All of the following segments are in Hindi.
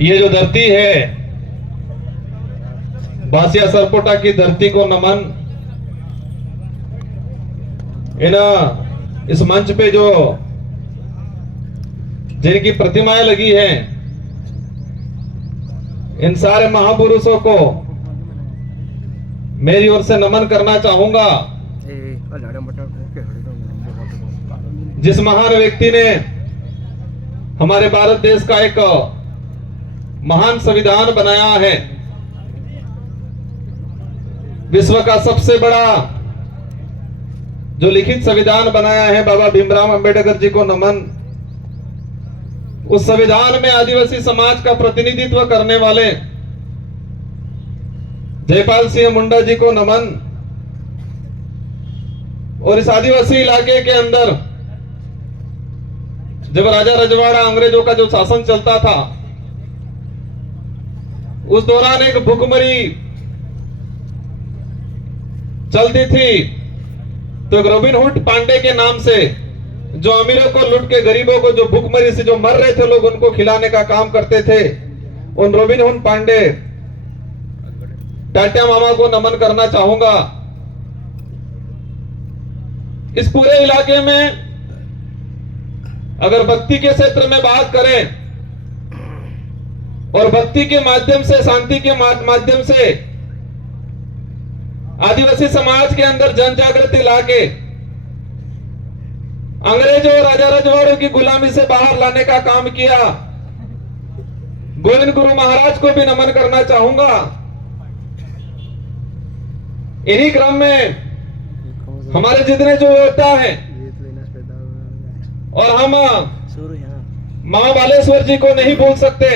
ये जो धरती है, बासिया सरपोटा की धरती को नमन। इस मंच पे जो जिनकी प्रतिमाएं लगी हैं, इन सारे महापुरुषों को मेरी ओर से नमन करना चाहूंगा। जिस महान व्यक्ति ने हमारे भारत देश का एक महान संविधान बनाया है, विश्व का सबसे बड़ा जो लिखित संविधान बनाया है, बाबा भीमराव अंबेडकर जी को नमन। उस संविधान में आदिवासी समाज का प्रतिनिधित्व करने वाले जयपाल सिंह मुंडा जी को नमन। और इस आदिवासी इलाके के अंदर जब राजा रजवाड़ा अंग्रेजों का जो शासन चलता था, उस दौरान एक भुखमरी चलती थी। तो रॉबिन हुड पांडे के नाम से जो अमीरों को लूट के गरीबों को, जो भूखमरी से जो मर रहे थे लोग, उनको खिलाने का काम करते थे। उन रॉबिन हुड पांडे टाटिया मामा को नमन करना चाहूंगा। इस पूरे इलाके में अगर भक्ति के क्षेत्र में बात करें और भक्ति के माध्यम से, शांति के माध्यम से आदिवासी समाज के अंदर जन जागृति लाके अंग्रेजों और राजा रजवाड़ों की गुलामी से बाहर लाने का काम किया। गोविंद गुरु महाराज को भी नमन करना चाहूंगा। इन्हीं क्रम में हमारे जितने जो योद्धा हैं, और हम मां बालेश्वर जी को नहीं भूल सकते,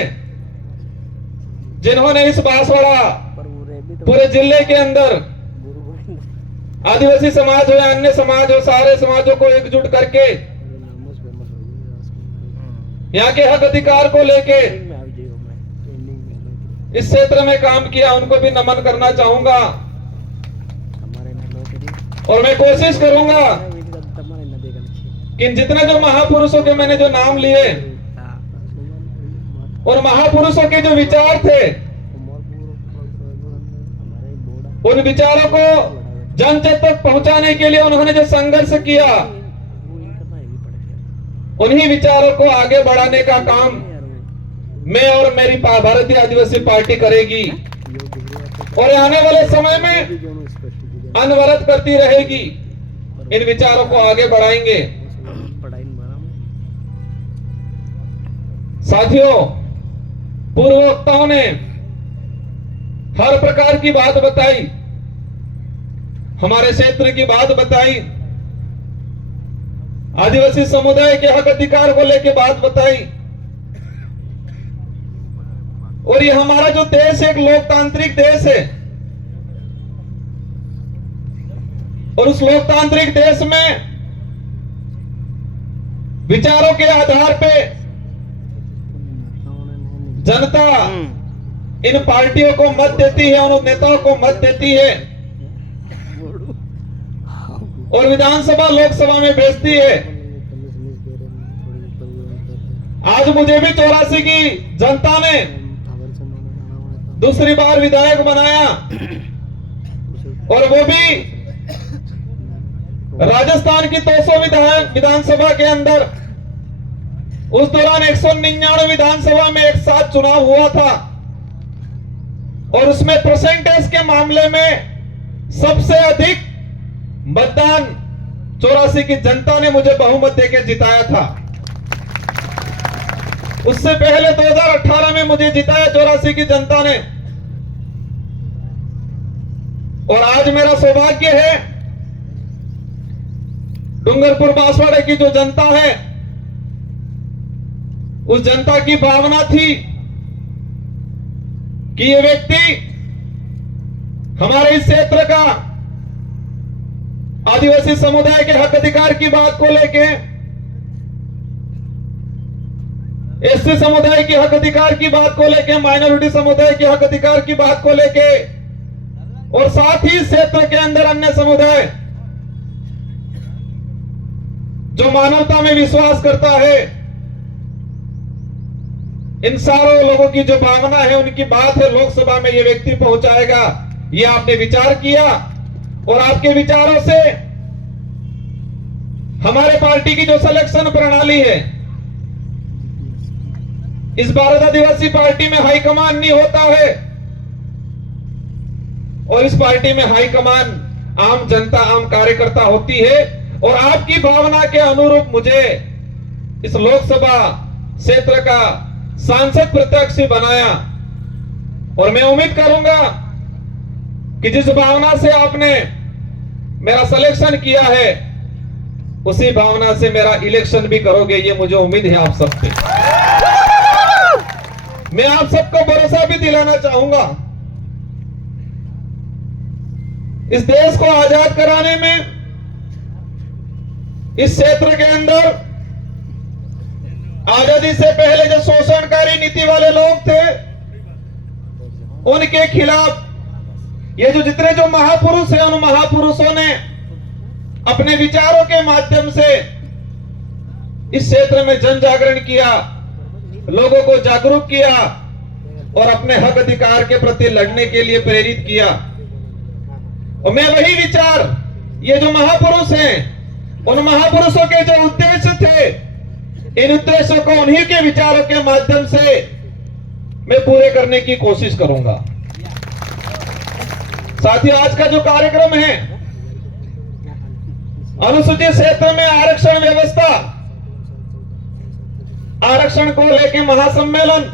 जिन्होंने इस बांसवाड़ा पूरे जिले के अंदर आदिवासी समाज हो या अन्य समाज हो, सारे समाजों को एकजुट करके यहाँ के हक अधिकार को लेके इस क्षेत्र में काम किया। उनको भी नमन करना चाहूंगा। और मैं कोशिश करूंगा कि जितने जो महापुरुषों के मैंने जो नाम लिए, और महापुरुषों के जो विचार थे, उन विचारों को जन तक पहुंचाने के लिए उन्होंने जो संघर्ष किया, उन्हीं विचारों को आगे बढ़ाने का काम मैं और मेरी भारतीय आदिवासी पार्टी करेगी, और आने वाले समय में अनवरत करती रहेगी। इन विचारों को आगे बढ़ाएंगे। साथियों, पूर्व वक्ताओं ने हर प्रकार की बात बताई, हमारे क्षेत्र की बात बताई, आदिवासी समुदाय के हक अधिकार को लेकर बात बताई। और ये हमारा जो देश एक लोकतांत्रिक देश है, और उस लोकतांत्रिक देश में विचारों के आधार पे जनता इन पार्टियों को मत देती है, उन नेताओं को मत देती है, और विधानसभा लोकसभा में भेजती है। आज मुझे भी 84 की जनता ने दूसरी बार विधायक बनाया, और वो भी राजस्थान की 200 विधानसभा के अंदर। उस दौरान 199 विधानसभा में एक साथ चुनाव हुआ था, और उसमें परसेंटेज के मामले में सबसे अधिक मतदान 84 की जनता ने मुझे बहुमत देकर जिताया था। उससे पहले 2018 में मुझे जिताया 84 की जनता ने। और आज मेरा सौभाग्य है, डूंगरपुर बांसवाड़े की जो जनता है, उस जनता की भावना थी कि ये व्यक्ति हमारे इस क्षेत्र का आदिवासी समुदाय के हक अधिकार की बात को लेके, एससी समुदाय के हक अधिकार की बात को लेके, माइनॉरिटी समुदाय के हक अधिकार की बात को लेके, और साथ ही क्षेत्र के अंदर अन्य समुदाय जो मानवता में विश्वास करता है, इन सारों लोगों की जो भावना है, उनकी बात है, लोकसभा में ये व्यक्ति पहुंचाएगा। ये आपने विचार किया और आपके विचारों से हमारे पार्टी की जो सिलेक्शन प्रणाली है, इस भारत आदिवासी पार्टी में हाईकमान नहीं होता है और इस पार्टी में हाईकमान आम जनता, आम कार्यकर्ता होती है। और आपकी भावना के अनुरूप मुझे इस लोकसभा क्षेत्र का सांसद प्रत्याशी बनाया और मैं उम्मीद करूंगा कि जिस भावना से आपने मेरा सिलेक्शन किया है, उसी भावना से मेरा इलेक्शन भी करोगे, ये मुझे उम्मीद है आप सबसे। मैं आप सबको भरोसा भी दिलाना चाहूंगा, इस देश को आजाद कराने में, इस क्षेत्र के अंदर आजादी से पहले जो शोषणकारी नीति वाले लोग थे, उनके खिलाफ ये जो जितने जो महापुरुष हैं, उन महापुरुषों ने अपने विचारों के माध्यम से इस क्षेत्र में जन जागरण किया, लोगों को जागरूक किया और अपने हक अधिकार के प्रति लड़ने के लिए प्रेरित किया। और मैं वही विचार, ये जो महापुरुष हैं, उन महापुरुषों के जो उद्देश्य थे, इन उद्देश्यों को उन्हीं के विचारों के माध्यम से मैं पूरे करने की कोशिश करूंगा। साथियों, आज का जो कार्यक्रम है, अनुसूचित क्षेत्र में आरक्षण व्यवस्था, आरक्षण को लेकर महासम्मेलन,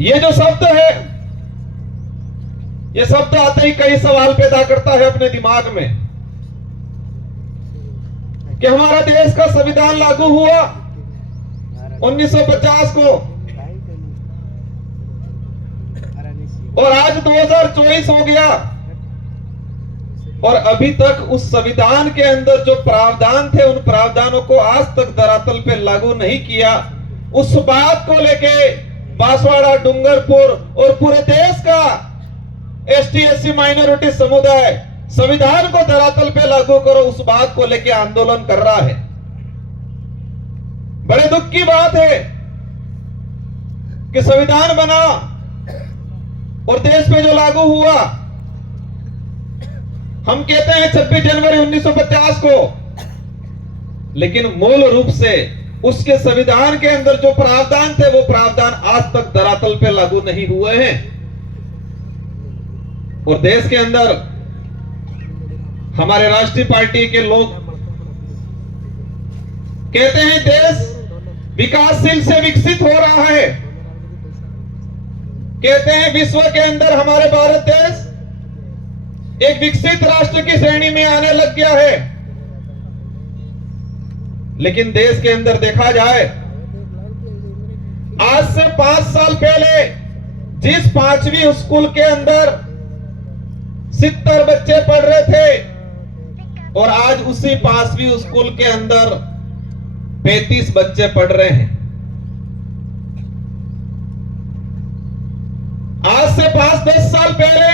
ये जो शब्द है, ये शब्द आते ही कई सवाल पैदा करता है अपने दिमाग में कि हमारा देश का संविधान लागू हुआ 1950 को और आज 2024 हो गया और अभी तक उस संविधान के अंदर जो प्रावधान थे, उन प्रावधानों को आज तक धरातल पे लागू नहीं किया। उस बात को लेके बांसवाड़ा, डूंगरपुर और पूरे देश का ST/SC माइनॉरिटी समुदाय संविधान को धरातल पे लागू करो, उस बात को लेके आंदोलन कर रहा है। बड़े दुख की बात है कि संविधान बना और देश पे जो लागू हुआ, हम कहते हैं 26 जनवरी 1950 को, लेकिन मूल रूप से उसके संविधान के अंदर जो प्रावधान थे, वो प्रावधान आज तक धरातल पे लागू नहीं हुए हैं। और देश के अंदर हमारे राष्ट्रीय पार्टी के लोग कहते हैं देश विकासशील से विकसित हो रहा है, कहते हैं विश्व के अंदर हमारे भारत देश एक विकसित राष्ट्र की श्रेणी में आने लग गया है। लेकिन देश के अंदर देखा जाए, आज से 5 साल पहले जिस 5वीं स्कूल के अंदर 70 बच्चे पढ़ रहे थे और आज उसी 5वीं स्कूल के अंदर 35 बच्चे पढ़ रहे हैं। आज से 5-10 साल पहले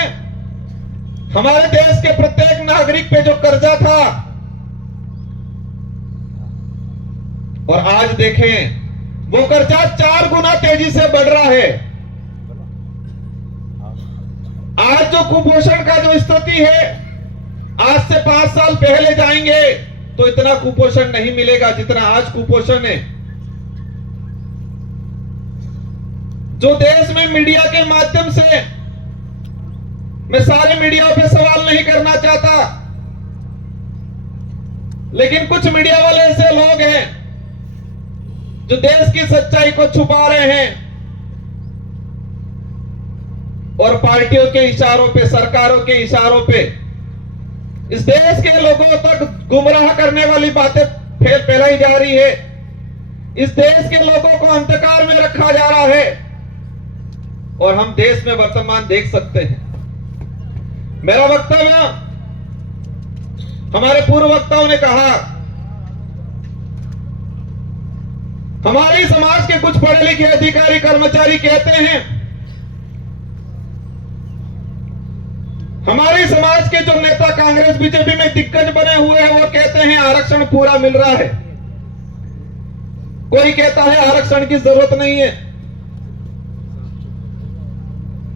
हमारे देश के प्रत्येक नागरिक पे जो कर्जा था, और आज देखें वो कर्जा 4 गुना तेजी से बढ़ रहा है। आज जो कुपोषण का जो स्थिति है, आज से 5 साल पहले जाएंगे तो इतना कुपोषण नहीं मिलेगा जितना आज कुपोषण है। जो देश में मीडिया के माध्यम से, मैं सारे मीडिया पे सवाल नहीं करना चाहता, लेकिन कुछ मीडिया वाले ऐसे लोग हैं जो देश की सच्चाई को छुपा रहे हैं और पार्टियों के इशारों पे, सरकारों के इशारों पे इस देश के लोगों तक गुमराह करने वाली बातें फैलाई जा रही है। इस देश के लोगों को अंधकार में रखा जा रहा है और हम देश में वर्तमान देख सकते हैं। मेरा वक्तव्य, हमारे पूर्व वक्ताओं ने कहा, हमारे समाज के कुछ पढ़े लिखे अधिकारी कर्मचारी कहते हैं, हमारे समाज के जो नेता कांग्रेस बीजेपी में दिग्गज बने हुए हैं, वो कहते हैं आरक्षण पूरा मिल रहा है। कोई कहता है आरक्षण की जरूरत नहीं है,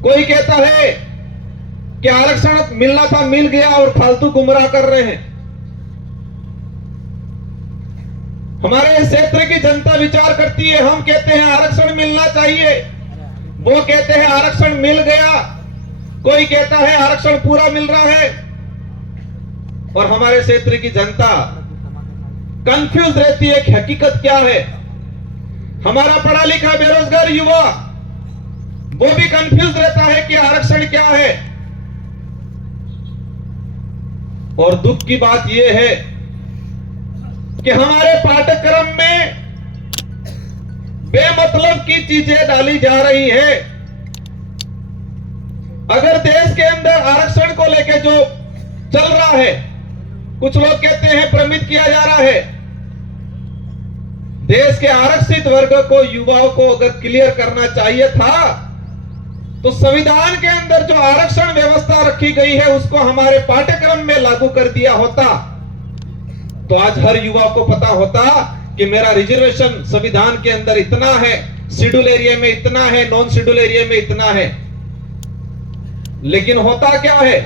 कोई कहता है कि आरक्षण मिलना था मिल गया और फालतू गुमराह कर रहे हैं। हमारे क्षेत्र की जनता विचार करती है, हम कहते हैं आरक्षण मिलना चाहिए, वो कहते हैं आरक्षण मिल गया, कोई कहता है आरक्षण पूरा मिल रहा है। और हमारे क्षेत्र की जनता कंफ्यूज रहती है कि हकीकत क्या है। हमारा पढ़ा लिखा बेरोजगार युवा वो भी कंफ्यूज रहता है कि आरक्षण क्या है। और दुख की बात यह है कि हमारे पाठ्यक्रम में बेमतलब की चीजें डाली जा रही है। अगर देश के अंदर आरक्षण को लेकर जो चल रहा है, कुछ लोग कहते हैं भ्रमित किया जा रहा है। देश के आरक्षित वर्ग को, युवाओं को अगर क्लियर करना चाहिए था तो संविधान के अंदर जो आरक्षण व्यवस्था रखी गई है उसको हमारे पाठ्यक्रम में लागू कर दिया होता तो आज हर युवा को पता होता कि मेरा रिजर्वेशन संविधान के अंदर इतना है, शेड्यूल एरिया में इतना है, नॉन शेड्यूल एरिया में इतना है। लेकिन होता क्या है,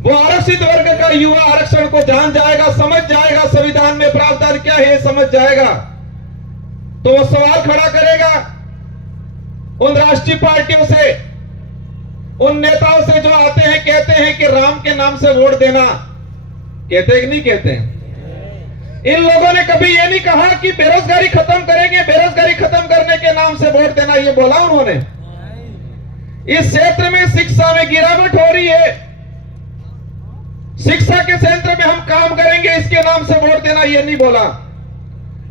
वो आरक्षित वर्ग का युवा आरक्षण को जान जाएगा, समझ जाएगा, संविधान में प्रावधान क्या है समझ जाएगा, तो वो सवाल खड़ा करेगा उन राष्ट्रीय पार्टियों से, उन नेताओं से जो आते हैं कहते हैं कि राम के नाम से वोट देना। कहते हैं कि नहीं कहते हैं? इन लोगों ने कभी ये नहीं कहा कि बेरोजगारी खत्म करेंगे, बेरोजगारी खत्म करने के नाम से वोट देना, ये बोला उन्होंने? इस क्षेत्र में शिक्षा में गिरावट हो रही है, शिक्षा के क्षेत्र में हम काम करेंगे, इसके नाम से वोट देना, ये नहीं बोला।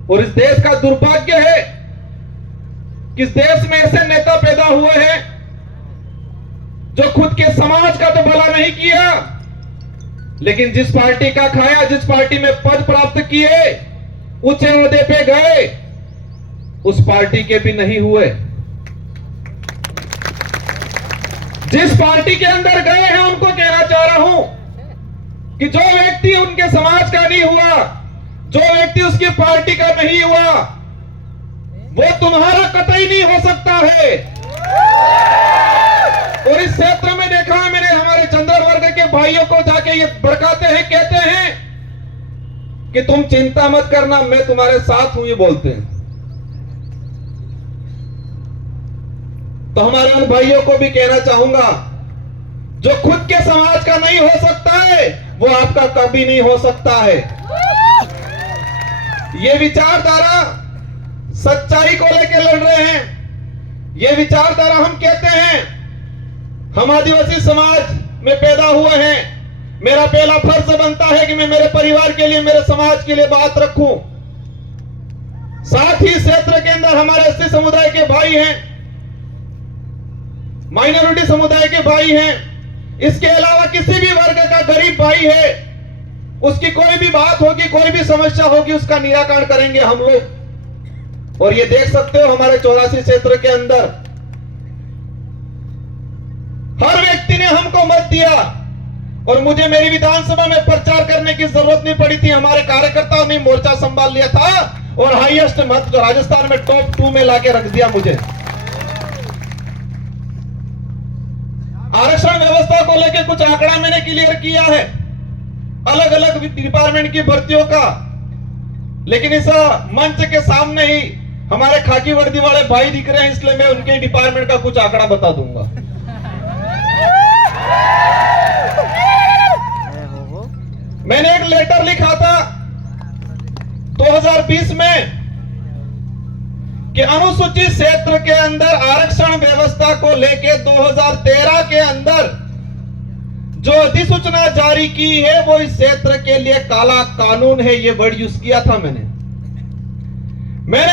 और इस देश का दुर्भाग्य है कि इस देश में ऐसे नेता पैदा हुए हैं जो खुद के समाज का तो भला नहीं किया, लेकिन जिस पार्टी का खाया, जिस पार्टी में पद प्राप्त किए, ऊंचे ओहदे पे गए, उस पार्टी के भी नहीं हुए। जिस पार्टी के अंदर गए हैं उनको कहना चाह रहा हूं कि जो व्यक्ति उनके समाज का नहीं हुआ, जो व्यक्ति उसकी पार्टी का नहीं हुआ, वो तुम्हारा कतई नहीं हो सकता है। और इस क्षेत्र में देखा है मैंने, हमारे चंद्र वर्ग के भाइयों को जाके ये भड़काते हैं, कहते हैं कि तुम चिंता मत करना, मैं तुम्हारे साथ हूं, ये बोलते हैं। तो हमारे उन भाइयों को भी कहना चाहूंगा, जो खुद के समाज का नहीं हो सकता है वो आपका कभी नहीं हो सकता है। ये विचारधारा सच्चाई को लेकर लड़ रहे हैं। ये विचारधारा, हम कहते हैं हम आदिवासी समाज में पैदा हुए हैं, मेरा पहला फर्ज बनता है कि मैं मेरे परिवार के लिए, मेरे समाज के लिए बात रखूं। साथ ही क्षेत्र के अंदर हमारे एसटी समुदाय के भाई हैं, माइनॉरिटी समुदाय के भाई हैं, इसके अलावा किसी भी वर्ग का गरीब भाई है, उसकी कोई भी बात होगी, कोई भी समस्या होगी, उसका निराकरण करेंगे हम लोग। और ये देख सकते हो हमारे 84 क्षेत्र के अंदर हर व्यक्ति ने हमको मत दिया और मुझे मेरी विधानसभा में प्रचार करने की जरूरत नहीं पड़ी थी। हमारे कार्यकर्ताओं ने मोर्चा संभाल लिया था और हाईएस्ट मत राजस्थान में टॉप 2 में लाके रख दिया मुझे। आरक्षण व्यवस्था को लेकर कुछ आंकड़ा मैंने क्लियर किया है, अलग अलग डिपार्टमेंट की भर्तियों का, लेकिन इस मंच के सामने ही हमारे खाकी वर्दी वाले भाई दिख रहे हैं, इसलिए मैं उनके डिपार्टमेंट का कुछ आंकड़ा बता दूंगा। मैंने एक लेटर लिखा था 2020 में कि अनुसूचित क्षेत्र के अंदर आरक्षण व्यवस्था को लेकर 2013 के अंदर जो अधिसूचना जारी की है वो इस क्षेत्र के लिए काला कानून है, ये वर्ड यूज किया था मैंने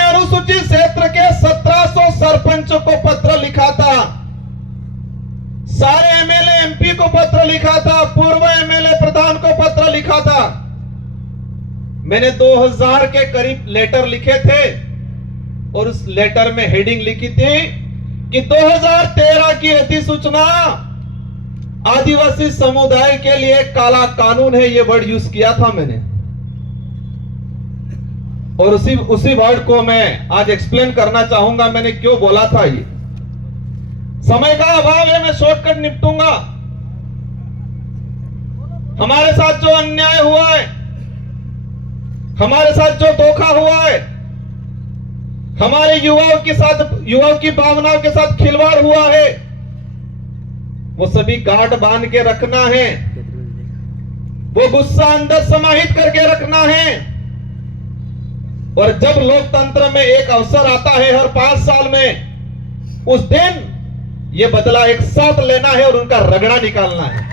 अनुसूचित क्षेत्र के 1700 सरपंचों को पत्र लिखा था, सारे एमएलए एमपी को पत्र लिखा था, पूर्व एमएलए प्रधान को पत्र लिखा था। मैंने 2000 के करीब लेटर लिखे थे और उस लेटर में हेडिंग लिखी थी कि 2013 की अधिसूचना आदिवासी समुदाय के लिए काला कानून है, ये वर्ड यूज किया था मैंने। और उसी वर्ड को मैं आज एक्सप्लेन करना चाहूंगा, मैंने क्यों बोला था। ये समय का अभाव है, मैं शॉर्टकट निपटूंगा। हमारे साथ जो अन्याय हुआ है, हमारे साथ जो धोखा हुआ है, हमारे युवाओं की भावनाओं के साथ खिलवाड़ हुआ है, वो सभी गांठ बांध के रखना है, वो गुस्सा अंदर समाहित करके रखना है। और जब लोकतंत्र में एक अवसर आता है हर 5 साल में, उस दिन ये बदला एक साथ लेना है और उनका रगड़ा निकालना है।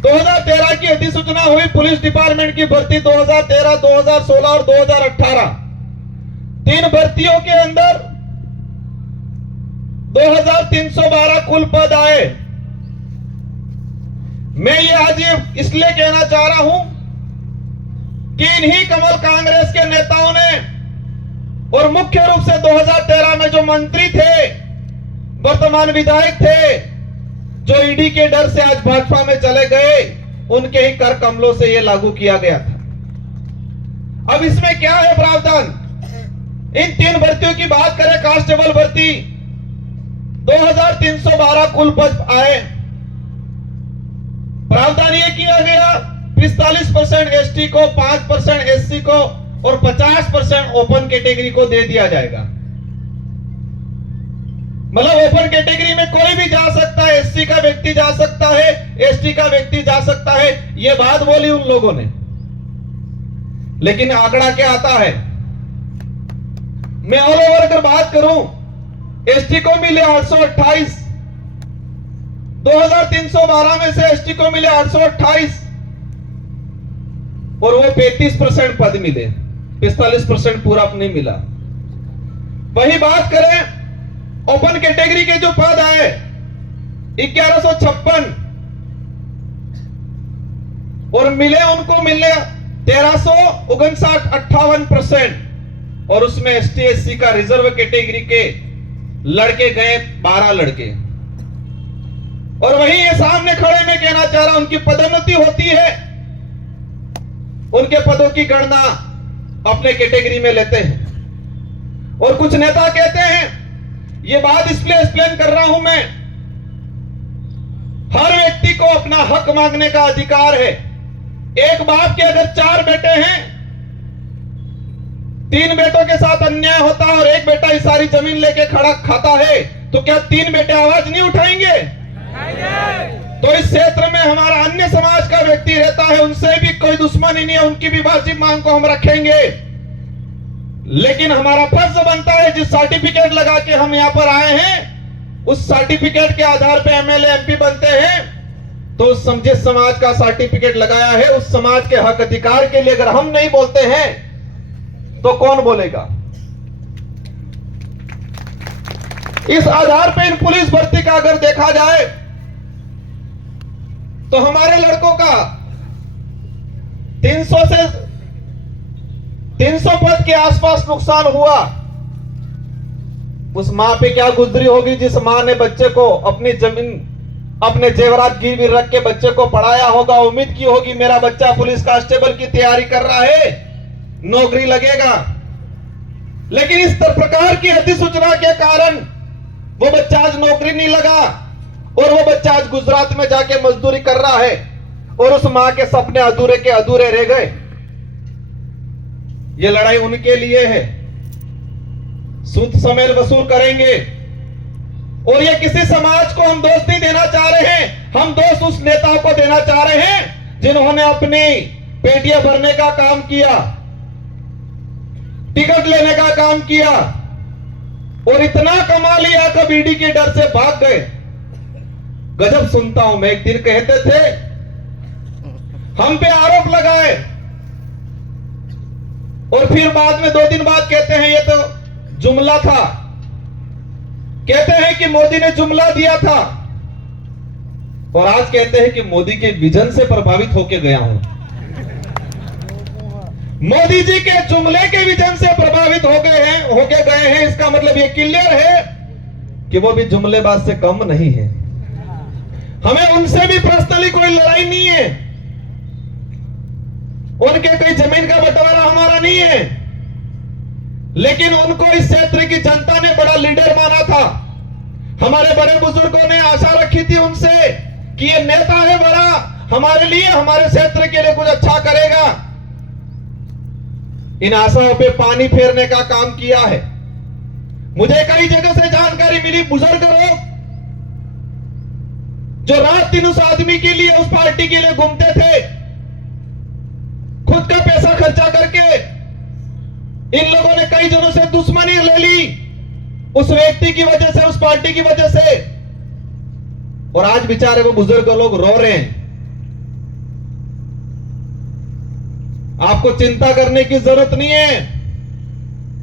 2013 की अधिसूचना हुई पुलिस डिपार्टमेंट की भर्ती, 2013, 2016 और 2018 3 भर्तियों के अंदर 2312 कुल पद आए। मैं ये आज इसलिए कहना चाह रहा हूं कि इन्हीं कमल कांग्रेस के नेताओं ने, और मुख्य रूप से 2013 में जो मंत्री थे, वर्तमान विधायक थे, जो ईडी के डर से आज भाजपा में चले गए, उनके ही कर कमलों से यह लागू किया गया था। अब इसमें क्या है प्रावधान? इन 3 भर्तियों की बात करें, कांस्टेबल भर्ती 2312 कुल पद आए। प्रावधान यह किया गया 45% एसटी को, 5% एससी को और 50% ओपन कैटेगरी को दे दिया जाएगा। मतलब ओपन कैटेगरी में कोई भी जा सकता है, एससी का व्यक्ति जा सकता है, एसटी का व्यक्ति जा सकता है। यह बात बोली उन लोगों ने, लेकिन आंकड़ा क्या आता है? मैं ऑल ओवर अगर बात करूं, एसटी को मिले 828, 2312 में से एसटी को मिले 828 और वो 35% पद मिले, 45% पूरा नहीं मिला। वही बात करें ओपन कैटेगरी के जो पद आए 1156 और मिले उनको 1359, 58%, और उसमें एसटी एससी का रिजर्व कैटेगरी के लड़के गए 12 लड़के। और वही ये सामने खड़े में कहना चाह रहा हूं, उनकी पदोन्नति होती है, उनके पदों की गणना अपने कैटेगरी में लेते हैं। और कुछ नेता कहते हैं, ये बात इसलिए एक्सप्लेन कर रहा हूं मैं, हर व्यक्ति को अपना हक मांगने का अधिकार है। एक बाप के अगर 4 बेटे हैं, 3 बेटों के साथ अन्याय होता है और एक बेटा ही सारी जमीन लेके खड़ा खाता है, तो क्या 3 बेटे आवाज नहीं उठाएंगे? तो इस क्षेत्र में हमारा अन्य समाज का व्यक्ति रहता है, उनसे भी कोई दुश्मनी नहीं है, उनकी भी वाजिब मांग को हम रखेंगे। लेकिन हमारा फर्ज बनता है, जिस सर्टिफिकेट लगा के हम यहां पर आए हैं, उस सर्टिफिकेट के आधार पर एमएलए एमपी बनते हैं, तो जिस समाज का सर्टिफिकेट लगाया है, उस समाज के हक अधिकार के लिए अगर हम नहीं बोलते हैं तो कौन बोलेगा? इस आधार पर इन पुलिस भर्ती का अगर देखा जाए तो हमारे लड़कों का 300 पद के आसपास नुकसान हुआ। उस मां पे क्या गुजरी होगी जिस मां ने बच्चे को अपनी जमीन, अपने जेवरात गिरवी रख के बच्चे को पढ़ाया होगा, उम्मीद की होगी मेरा बच्चा पुलिस कांस्टेबल की तैयारी कर रहा है, नौकरी लगेगा। लेकिन इस प्रकार की अधिसूचना के कारण वो बच्चा आज नौकरी नहीं लगा और वो बच्चा आज गुजरात में जाके मजदूरी कर रहा है और उस मां के सपने अधूरे के अधूरे रह गए। ये लड़ाई उनके लिए है, सूद समेत वसूल करेंगे। और ये किसी समाज को हम दोष नहीं देना चाह रहे हैं, हम दोष उस नेताओं को देना चाह रहे हैं जिन्होंने अपनी पेटियां भरने का काम किया, टिकट लेने का काम किया और इतना कमा लिया कि ईडी के डर से भाग गए। गजब सुनता हूं मैं, एक दिन कहते थे हम पे आरोप लगाए और फिर बाद में 2 दिन बाद कहते हैं ये तो जुमला था, कहते हैं कि मोदी ने जुमला दिया था, और आज कहते हैं कि मोदी के विजन से प्रभावित होकर गया हूं। मोदी जी के जुमले के विजन से प्रभावित हो गए हैं, इसका मतलब ये क्लियर है कि वो भी जुमलेबाज से कम नहीं है। हमें उनसे भी पर्सनली कोई लड़ाई नहीं है, उनके कोई जमीन का बंटवारा हमारा नहीं है, लेकिन उनको इस क्षेत्र की जनता ने बड़ा लीडर माना था। हमारे बड़े बुजुर्गों ने आशा रखी थी उनसे कि ये नेता है बड़ा, हमारे लिए, हमारे क्षेत्र के लिए कुछ अच्छा करेगा। इन आशाओं पे पानी फेरने का काम किया है। मुझे कई जगह से जानकारी मिली, बुजुर्ग लोग जो रात दिन उस आदमी के लिए, उस पार्टी के लिए घूमते थे, खुद का पैसा खर्चा करके इन लोगों ने कई जनों से दुश्मनी ले ली उस व्यक्ति की वजह से, उस पार्टी की वजह से, और आज बेचारे वो बुजुर्ग लोग रो रहे हैं। आपको चिंता करने की जरूरत नहीं है।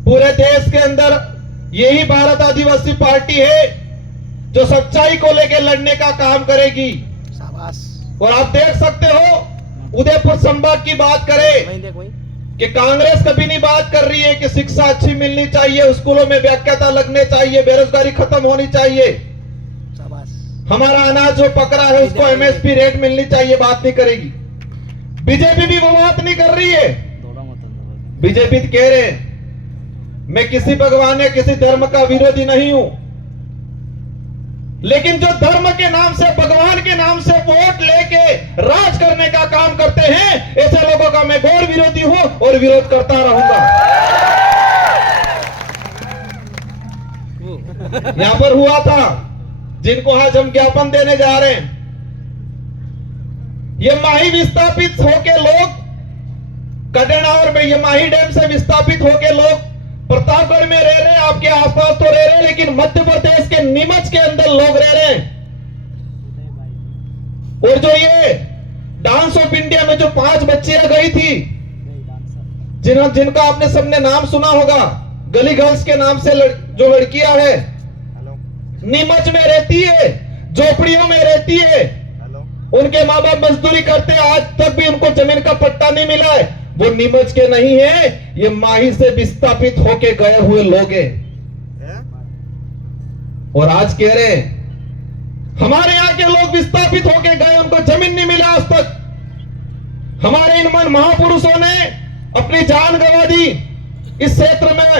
पूरे देश के अंदर यही भारत आदिवासी पार्टी है जो सच्चाई को लेकर लड़ने का काम करेगी। और आप देख सकते हो, उदयपुर संभाग की बात करें कि कांग्रेस कभी नहीं बात कर रही है कि शिक्षा अच्छी मिलनी चाहिए, स्कूलों में व्याख्याता लगने चाहिए, बेरोजगारी खत्म होनी चाहिए, हमारा अनाज जो पक रहा है उसको एमएसपी रेट मिलनी चाहिए, बात नहीं करेगी। बीजेपी भी वो बात नहीं कर रही है। बीजेपी कह रहे हैं मैं किसी भगवान या किसी धर्म का विरोधी नहीं हूं, लेकिन जो धर्म के नाम से, भगवान के नाम से वोट लेके राज करने का काम करते हैं, ऐसे लोगों का मैं घोर विरोधी हूं और विरोध करता रहूंगा। यहां पर हुआ था, जिनको आज हम ज्ञापन देने जा रहे हैं, ये माही विस्थापित होके लोग कडेनावर में, ये माही डैम से विस्थापित होके लोग प्रतापगढ़ में रह रहे हैं, आपके आसपास तो रह रहे हैं, लेकिन मध्य प्रदेश के नीमच के अंदर लोग रह रहे हैं। और जो ये डांस ऑफ इंडिया में जो 5 बच्चियां गई थी, जिनका आपने सबने नाम सुना होगा, गली गर्ल्स के नाम से जो लड़कियां है, नीमच में रहती है, झोपड़ियों में रहती है, उनके माँ बाप मजदूरी करते हैं, आज तक भी उनको जमीन का पट्टा नहीं मिला है। वो नीमच के नहीं है, ये माही से विस्थापित होके गए हुए लोग हैं। और आज कह रहे हैं हमारे यहां के लोग विस्थापित होके गए, उनको जमीन नहीं मिला आज तक। हमारे इन महापुरुषों ने अपनी जान गंवा दी इस क्षेत्र में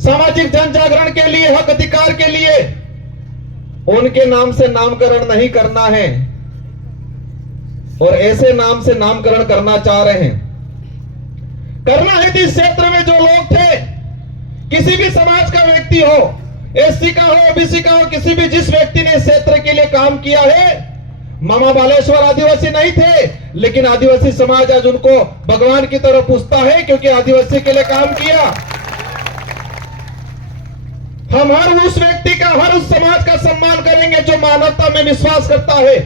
सामाजिक जन जागरण के लिए, हक अधिकार के लिए। उनके नाम से नामकरण नहीं करना है, और ऐसे नाम से नामकरण करना चाह रहे हैं। करना है इस क्षेत्र में जो लोग थे, किसी भी समाज का व्यक्ति हो, एससी का हो, ओबीसी का हो, किसी भी जिस व्यक्ति ने इस क्षेत्र के लिए काम किया है, मामा बालेश्वर आदिवासी नहीं थे, लेकिन आदिवासी समाज आज उनको भगवान की तरह पूछता है क्योंकि आदिवासी के लिए काम किया। हम हर उस व्यक्ति का, हर उस समाज का सम्मान करेंगे जो मानवता में विश्वास करता है,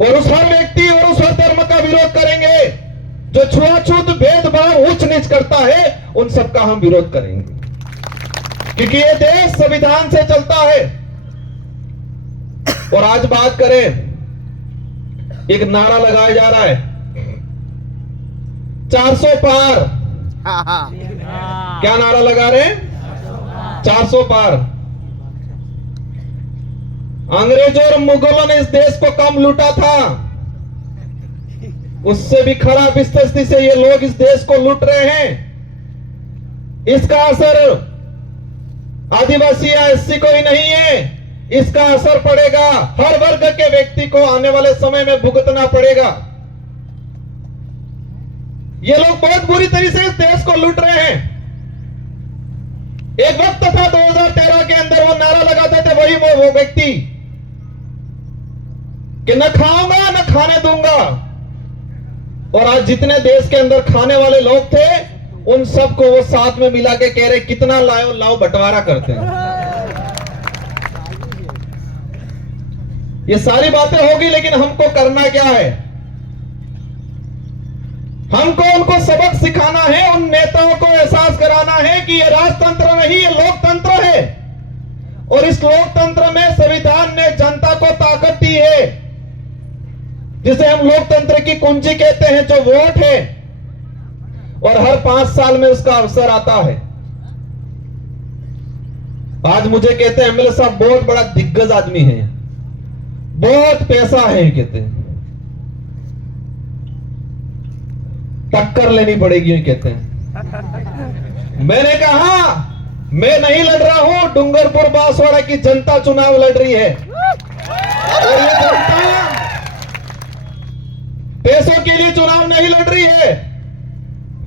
और उस हर व्यक्ति और उस हर धर्म का विरोध करेंगे जो छुआछूत, भेदभाव, उच्च नीच करता है, उन सबका हम विरोध करेंगे, क्योंकि ये देश संविधान से चलता है। और आज बात करें, एक नारा लगाया जा रहा है 400 पार। क्या नारा लगा रहे हैं? 400 पार। अंग्रेजों और मुगलों ने इस देश को कम लूटा था, उससे भी खराब स्थिति से ये लोग इस देश को लूट रहे हैं। इसका असर आदिवासी या एससी को ही नहीं है, इसका असर पड़ेगा हर वर्ग के व्यक्ति को, आने वाले समय में भुगतना पड़ेगा। ये लोग बहुत बुरी तरीके से इस देश को लूट रहे हैं। एक वक्त था 2013 के अंदर वो नारा लगाते थे वही वो व्यक्ति कि न खाऊंगा न खाने दूंगा, और आज जितने देश के अंदर खाने वाले लोग थे उन सबको वो साथ में मिला के कह रहे कितना लाओ लाओ बंटवारा करते हैं। ये सारी बातें होगी, लेकिन हमको करना क्या है? हमको उनको सबक सिखाना है, उन नेताओं को एहसास कराना है कि ये राजतंत्र नहीं, ये लोकतंत्र है, और इस लोकतंत्र में संविधान ने जनता को ताकत दी है, जिसे हम लोकतंत्र की कुंजी कहते हैं, जो वोट है, और हर 5 साल में उसका अवसर आता है। आज मुझे कहते हैं एमएलए साहब बहुत बड़ा दिग्गज आदमी है, बहुत पैसा है कहते हैं। टक्कर लेनी पड़ेगी, कहते हैं। मैंने कहा मैं नहीं लड़ रहा हूं, डूंगरपुर बांसवाड़ा की जनता चुनाव लड़ रही है। और ये जनता पैसों के लिए चुनाव नहीं लड़ रही है।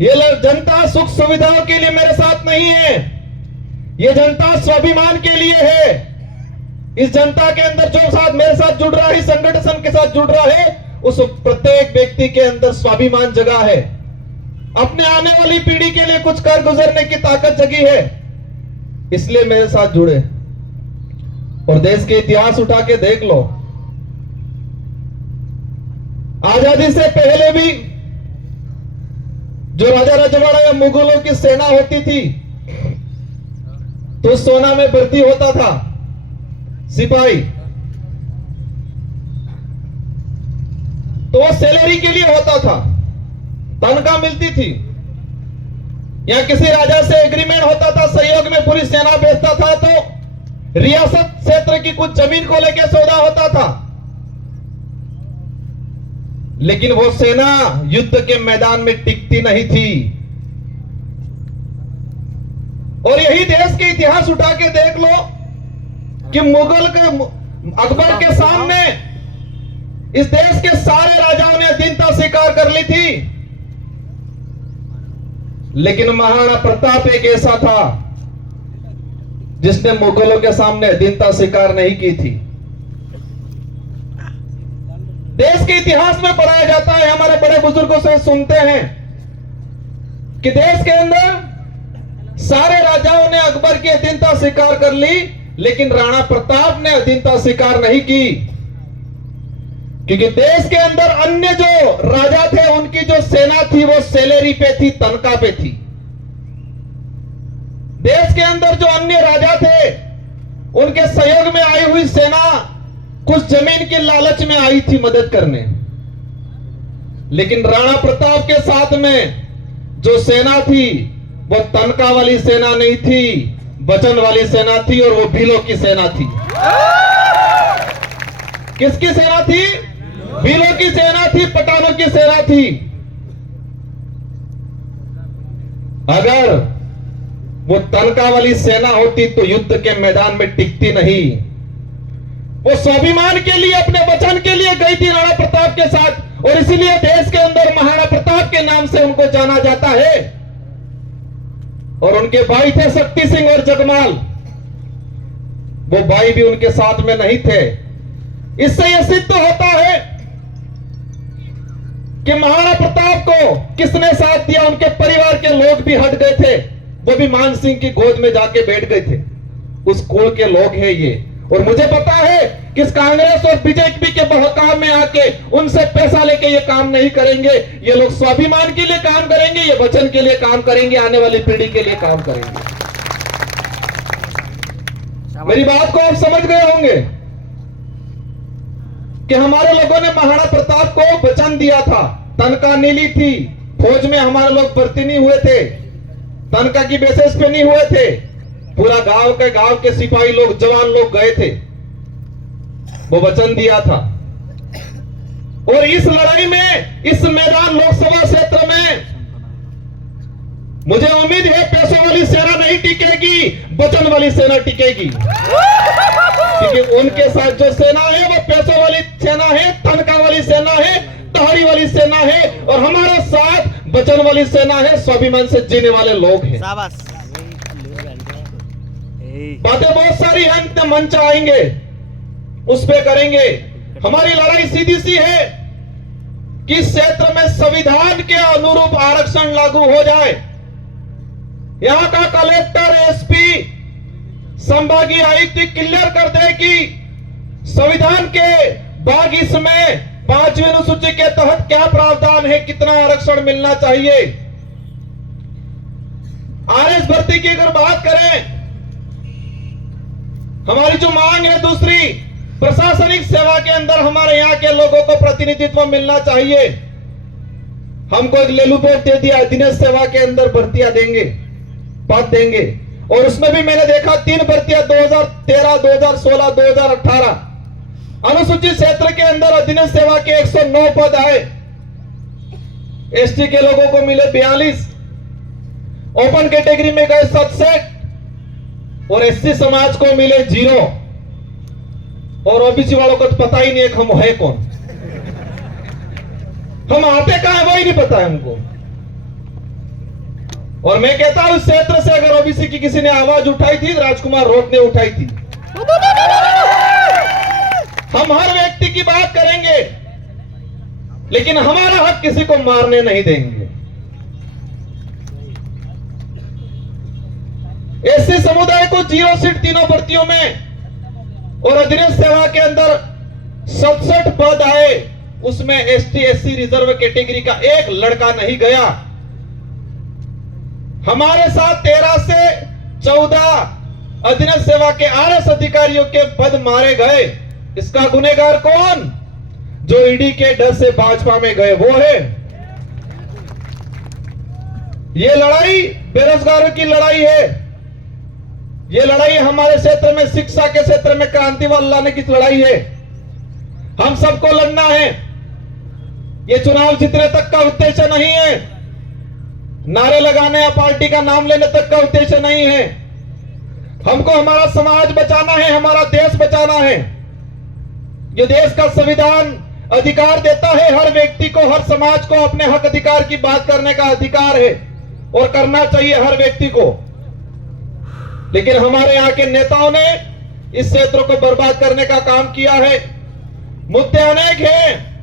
ये जनता सुख सुविधाओं के लिए मेरे साथ नहीं है। ये जनता स्वाभिमान के लिए है। इस जनता के अंदर जो साथ मेरे साथ जुड़ रहा है, संगठन के साथ जुड़ रहा है, उस प्रत्येक व्यक्ति के अंदर स्वाभिमान जगा है। अपने आने वाली पीढ़ी के लिए कुछ कर गुजरने की ताकत जगी है, इसलिए मेरे साथ जुड़े। और देश के इतिहास उठा के देख लो, आजादी से पहले भी जो राजा रजवाड़ा या मुगलों की सेना होती थी, तो सोना में भर्ती होता था सिपाही, तो वो सैलरी के लिए होता था, तनख्वाह मिलती थी। या किसी राजा से एग्रीमेंट होता था, सहयोग में पूरी सेना भेजता था, तो रियासत क्षेत्र की कुछ जमीन को लेकर सौदा होता था। लेकिन वो सेना युद्ध के मैदान में टिकती नहीं थी। और यही देश के इतिहास उठा के देख लो कि मुगल के अकबर के सामने इस देश के सारे राजाओं ने अधीनता स्वीकार कर ली थी, लेकिन महाराणा प्रताप एक ऐसा था जिसने मुगलों के सामने अधीनता स्वीकार नहीं की थी। देश के इतिहास में पढ़ाया जाता है, हमारे बड़े बुजुर्गों से सुनते हैं कि देश के अंदर सारे राजाओं ने अकबर की अधीनता स्वीकार कर ली, लेकिन राणा प्रताप ने अधीनता स्वीकार नहीं की, क्योंकि देश के अंदर अन्य जो राजा थे उनकी जो सेना थी वो सैलरी पे थी, तनख्वाह पे थी। देश के अंदर जो अन्य राजा थे उनके सहयोग में आई हुई सेना कुछ जमीन की लालच में आई थी मदद करने, लेकिन राणा प्रताप के साथ में जो सेना थी वो तनख्वाह वाली सेना नहीं थी, वचन वाली सेना थी, और वो भीलों की सेना थी। किसकी सेना थी? भीलों की सेना थी, पठानों की सेना थी। अगर वो तनख्वाह वाली सेना होती तो युद्ध के मैदान में टिकती नहीं। वो स्वाभिमान के लिए, अपने वचन के लिए गई थी राणा प्रताप के साथ, और इसीलिए देश के अंदर महाराणा प्रताप के नाम से उनको जाना जाता है। और उनके भाई थे शक्ति सिंह और जगमाल, वो भाई भी उनके साथ में नहीं थे। इससे यह सिद्ध होता है कि महाराणा प्रताप को किसने साथ दिया। उनके परिवार के लोग भी हट गए थे, वो भी मान सिंह की गोद में जाके बैठ गए थे। उस कुल के लोग हैं ये। और मुझे पता है कि इस कांग्रेस और बीजेपी के बहकाव में आके उनसे पैसा लेके ये काम नहीं करेंगे। ये लोग स्वाभिमान के लिए काम करेंगे, ये वचन के लिए काम करेंगे, आने वाली पीढ़ी के लिए काम करेंगे। मेरी बात को आप समझ गए होंगे कि हमारे लोगों ने महाराणा प्रताप को वचन दिया था, तनख्वाह नहीं ली थी। फौज में हमारे लोग भर्ती नहीं हुए थे, तनख्वाह की बेसिस पे नहीं हुए थे। पूरा गांव के सिपाही लोग, जवान लोग गए थे, वो वचन दिया था। और इस लड़ाई में, इस मैदान लोकसभा क्षेत्र में मुझे उम्मीद है पैसों वाली सेना नहीं टिकेगी, वचन वाली सेना टिकेगी। क्योंकि उनके साथ जो सेना है वो पैसों वाली सेना है, तनख्वाह वाली सेना है, तहारी वाली सेना है, और हमारे साथ वचन वाली सेना है, स्वाभिमान से जीने वाले लोग हैं। बातें बहुत सारी हैं, मंच आएंगे उस पे करेंगे। हमारी लड़ाई सीधी सी है कि इस क्षेत्र में संविधान के अनुरूप आरक्षण लागू हो जाए। यहां का कलेक्टर, एसपी, संभागीय आयुक्त क्लियर कर दे कि संविधान के भाग इसमें 5वीं अनुसूची के तहत क्या प्रावधान है, कितना आरक्षण मिलना चाहिए। आरएस भर्ती की अगर बात करें, हमारी जो मांग है दूसरी, प्रशासनिक सेवा के अंदर हमारे यहाँ के लोगों को प्रतिनिधित्व मिलना चाहिए। हमको एक लेलू बोर्ड दे दिया, दिनेश सेवा के अंदर भर्तियां देंगे, पद देंगे। और उसमें भी मैंने देखा 3 भर्तियां 2013, 2016, 2018। अनुसूचित क्षेत्र के अंदर दिनेश सेवा के 109 पद आए। एसटी के लोगों को मिले 42, ओपन कैटेगरी में गए 67 और एससी समाज को मिले 0 और ओबीसी वालों को तो पता ही नहीं है हम है कौन, हम आते कहां है वही नहीं पता है हमको। और मैं कहता हूं इस क्षेत्र से अगर ओबीसी की किसी ने आवाज उठाई थी, राजकुमार रोट ने उठाई थी। हम हर व्यक्ति की बात करेंगे, लेकिन हमारा हक किसी को मारने नहीं देंगे। एससी समुदाय को 0 सीट तीनों भर्तियों में और अधीनस्थ सेवा के अंदर 67 पद आए, उसमें एसटी एससी रिजर्व कैटेगरी का एक लड़का नहीं गया। हमारे साथ 13 से 14 अधीनस्थ सेवा के आरएस अधिकारियों के पद मारे गए। इसका गुनहगार कौन? जो ईडी के डर से भाजपा में गए वो है। ये लड़ाई बेरोजगारों की लड़ाई है। ये लड़ाई हमारे क्षेत्र में शिक्षा के क्षेत्र में क्रांति लाने की लड़ाई है। हम सबको लड़ना है। ये चुनाव जीतने तक का उद्देश्य नहीं है, नारे लगाने या पार्टी का नाम लेने तक का उद्देश्य नहीं है। हमको हमारा समाज बचाना है, हमारा देश बचाना है। ये देश का संविधान अधिकार देता है हर व्यक्ति को, हर समाज को अपने हक अधिकार की बात करने का अधिकार है और करना चाहिए हर व्यक्ति को। लेकिन हमारे यहाँ के नेताओं ने इस क्षेत्र को बर्बाद करने का काम किया है। मुद्दे अनेक हैं।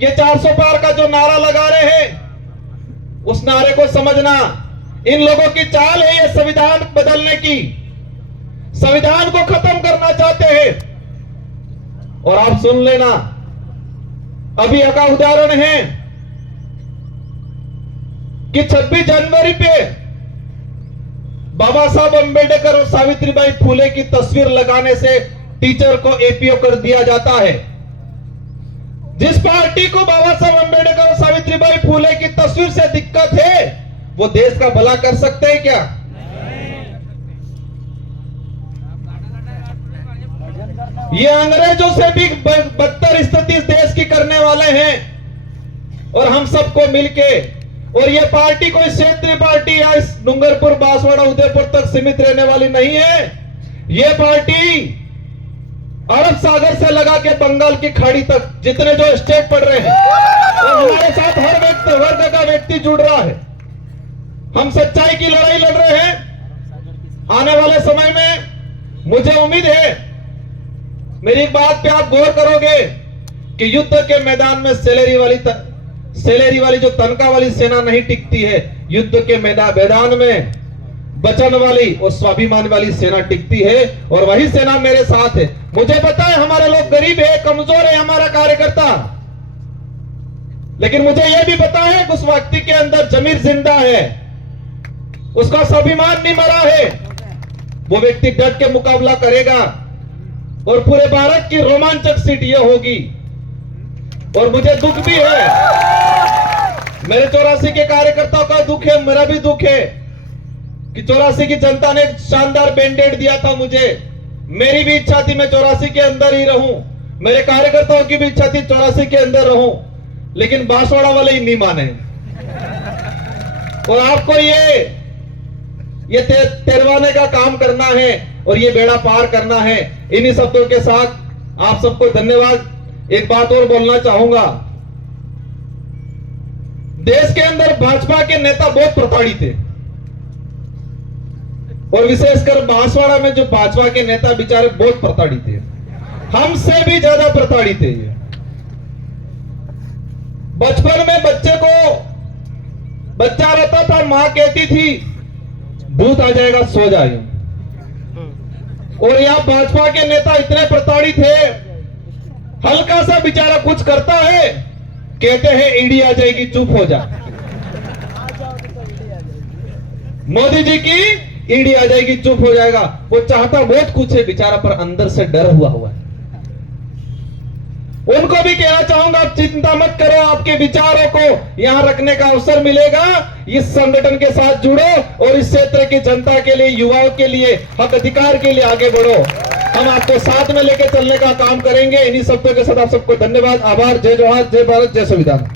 ये 400 पार का जो नारा लगा रहे हैं, उस नारे को समझना। इन लोगों की चाल है ये संविधान बदलने की, संविधान को खत्म करना चाहते हैं। और आप सुन लेना, अभी का उदाहरण है कि 26 जनवरी पे बाबा साहब अंबेडकर और सावित्रीबाई फुले की तस्वीर लगाने से टीचर को एपीओ कर दिया जाता है। जिस पार्टी को बाबा साहब अंबेडकर और सावित्रीबाई फुले की तस्वीर से दिक्कत है, वो देश का भला कर सकते हैं क्या? ये अंग्रेजों से भी बदतर स्थिति इस देश की करने वाले हैं। और हम सबको मिलके, और ये पार्टी कोई क्षेत्रीय पार्टी या इस डूंगरपुर, बांसवाड़ा, उदयपुर तक सीमित रहने वाली नहीं है। ये पार्टी अरब सागर से लगा के बंगाल की खाड़ी तक जितने जो स्टेट पड़ रहे हैं, और हमारे साथ हर व्यक्ति, वर्ग का व्यक्ति जुड़ रहा है। हम सच्चाई की लड़ाई लड़ रहे हैं। आने वाले समय में मुझे उम्मीद है, मेरी एक बात पे आप गौर करोगे कि युद्ध के मैदान में सैलरी वाली जो तनख्वाह वाली सेना नहीं टिकती है, युद्ध के मैदान में वचन वाली और स्वाभिमान वाली सेना टिकती है। और वही सेना मेरे साथ है। मुझे पता है हमारे लोग गरीब है, कमजोर है हमारा कार्यकर्ता, लेकिन मुझे यह भी पता है कि उस व्यक्ति के अंदर जमीर जिंदा है, उसका स्वाभिमान नहीं मरा है। वो व्यक्ति डट के मुकाबला करेगा और पूरे भारत की रोमांचक सीट ये होगी। और मुझे दुख भी है, मेरे 84 के कार्यकर्ताओं का दुख है, मेरा भी दुख है कि 84 की जनता ने शानदार बैंडेड दिया था मुझे। मेरी भी इच्छा थी मैं 84 के अंदर ही रहूं, मेरे कार्यकर्ताओं की भी इच्छा थी 84 के अंदर रहूं, लेकिन बांसवाड़ा वाले ही नहीं माने। और आपको ये तेरवाने का काम करना है और ये बेड़ा पार करना है। इन्हीं शब्दों के साथ आप सबको धन्यवाद। एक बात और बोलना चाहूंगा, देश के अंदर भाजपा के नेता बहुत प्रताड़ित थे, और विशेषकर बांसवाड़ा में जो भाजपा के नेता बेचारे बहुत प्रताड़ित थे, हमसे भी ज्यादा प्रताड़ित थे। बचपन में बच्चा रहता था, मां कहती थी भूत आ जाएगा सो जाए। और यहां भाजपा के नेता इतने प्रताड़ित है, हल्का सा बेचारा कुछ करता है, कहते हैं ईडी आ जाएगी चुप हो जा। मोदी जी की ईडी आ जाएगी चुप हो जाएगा। वो चाहता बहुत कुछ है बेचारा, पर अंदर से डर हुआ है। उनको भी कहना चाहूंगा, आप चिंता मत करो, आपके विचारों को यहां रखने का अवसर मिलेगा। इस संगठन के साथ जुड़ो और इस क्षेत्र की जनता के लिए, युवाओं के लिए, हक अधिकार के लिए आगे बढ़ो। हम आपको साथ में लेकर चलने का काम करेंगे। इन्हीं शब्दों के साथ आप सबको धन्यवाद, आभार। जय जोहार, जय भारत, जय संविधान।